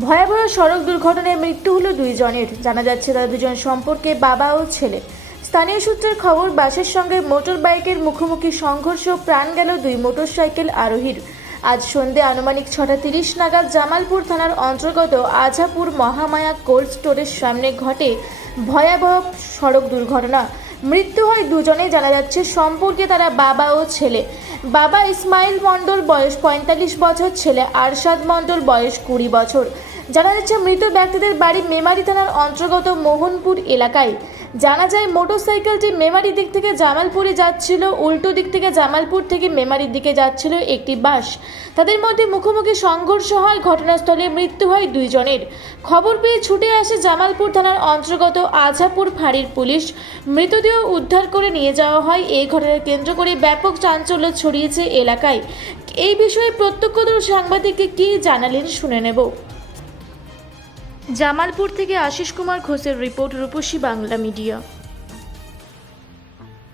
ভয়াবহ সড়ক দুর্ঘটনায় মৃত্যু হলো দুইজনের। জানা যাচ্ছে, তারা দুজন সম্পর্কে বাবা ও ছেলে। স্থানীয় সূত্রের খবর, বাসের সঙ্গে মোটর বাইকের মুখোমুখি সংঘর্ষ, প্রাণ গেল দুই মোটরসাইকেল আরোহীর। আজ সন্ধে আনুমানিক ছটা তিরিশ নাগাদ জামালপুর থানার অন্তর্গত আঝাপুর মহামায়া কোল্ড স্টোরের সামনে ঘটে ভয়াবহ সড়ক দুর্ঘটনা। মৃত্যু হয় দুজনে জানা যাচ্ছে সম্পর্কে তারা বাবা ও ছেলে। বাবা ইসমাইল মণ্ডল বয়স পঁয়তাল্লিশ বছর, ছেলে আরশাদ মণ্ডল বয়স কুড়ি বছর। জানা যাচ্ছে মৃত ব্যক্তিদের বাড়ি মেমারি থানার অন্তর্গত মোহনপুর এলাকায়। জানা যায় মোটরসাইকেলটি মেমারি দিক থেকে জামালপুরে যাচ্ছিল, উল্টো দিক থেকে জামালপুর থেকে মেমারির দিকে যাচ্ছিল একটি বাস। তাদের মধ্যে মুখোমুখি সংঘর্ষ হয়, ঘটনাস্থলে মৃত্যু হয় দুইজনের। খবর পেয়ে ছুটে আসে জামালপুর থানার অন্তর্গত আঝাপুর ফাঁড়ির পুলিশ। মৃতদেহ উদ্ধার করে নিয়ে যাওয়া হয়, এই ঘটনার কেন্দ্র করে ব্যাপক চাঞ্চল্য ছড়িয়েছে এলাকায়। এই বিষয়ে প্রত্যক্ষদর্শী সাংবাদিককে কী জানালেন শুনে নেব। জামালপুর থেকে আশিস কুমার ঘোষের রিপোর্ট রূপসী বাংলা মিডিয়া।